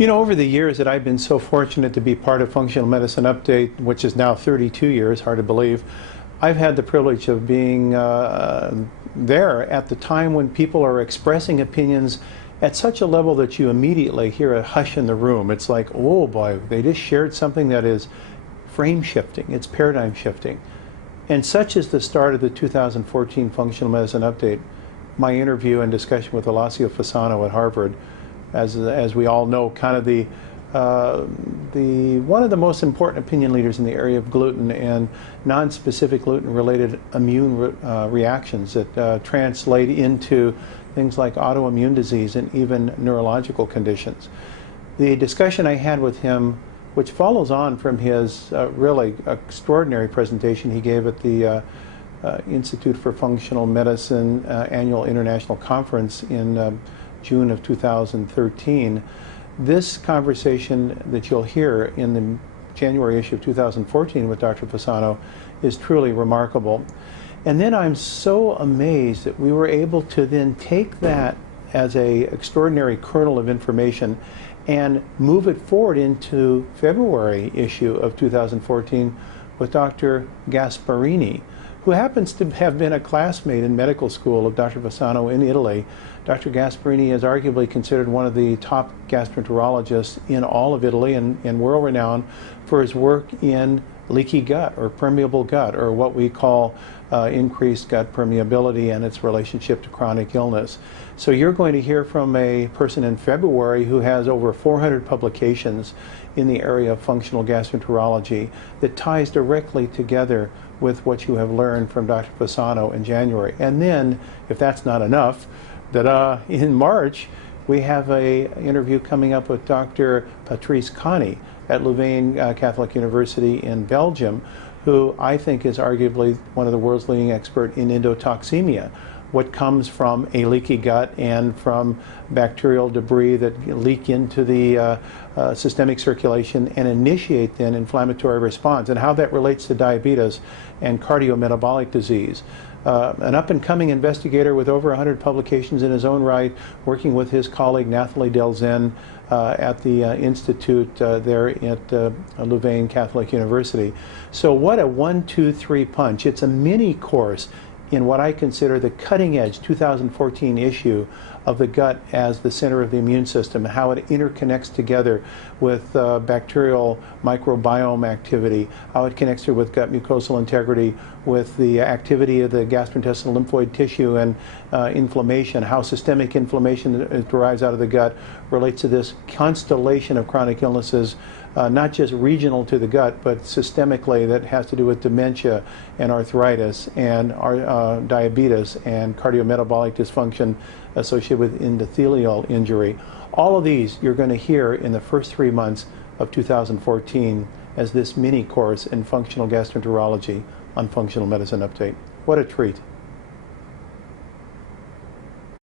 You know, over the years that I've been so fortunate to be part of Functional Medicine Update, which is now 32 years, hard to believe, I've had the privilege of being there at the time when people are expressing opinions at such a level that you immediately hear a hush in the room. It's like, oh boy, they just shared something that is frame shifting, it's paradigm shifting. And such is the start of the 2014 Functional Medicine Update. My interview and discussion with Alessio Fasano at Harvard, as we all know, kind of the one of the most important opinion leaders in the area of gluten and non-specific gluten-related immune reactions that translate into things like autoimmune disease and even neurological conditions. The discussion I had with him, which follows on from his really extraordinary presentation he gave at the Institute for Functional Medicine Annual International Conference in June of 2013. This conversation that you'll hear in the January issue of 2014 with Dr. Fasano is truly remarkable. And then I'm so amazed that we were able to then take that as an extraordinary kernel of information and move it forward into February issue of 2014 with Dr. Gasparini, who happens to have been a classmate in medical school of Dr. Fasano in Italy. Dr. Gasparini is arguably considered one of the top gastroenterologists in all of Italy and world-renowned for his work in leaky gut or permeable gut, or what we call increased gut permeability and its relationship to chronic illness. So you're going to hear from a person in February who has over 400 publications in the area of functional gastroenterology that ties directly together with what you have learned from Dr. Fasano in January. And then, if that's not enough, that in March we have an interview coming up with Dr. Patrice Kani at Louvain Catholic University in Belgium, who I think is arguably one of the world's leading experts in endotoxemia, what comes from a leaky gut and from bacterial debris that leak into the systemic circulation and initiate then inflammatory response, and how that relates to diabetes and cardiometabolic disease. An up-and-coming investigator with over 100 publications in his own right, working with his colleague Nathalie Delzen at the Institute there at Louvain Catholic University. So what a 1-2-3 punch. It's a mini course in what I consider the cutting-edge 2014 issue of the gut as the center of the immune system and how it interconnects together with bacterial microbiome activity, how it connects here with gut mucosal integrity, with the activity of the gastrointestinal lymphoid tissue and inflammation, how systemic inflammation that derives out of the gut relates to this constellation of chronic illnesses, not just regional to the gut, but systemically, that has to do with dementia and arthritis and diabetes and cardiometabolic dysfunction associated with endothelial injury. All of these you're going to hear in the first 3 months of 2014 as this mini course in functional gastroenterology on Functional Medicine Update. What a treat.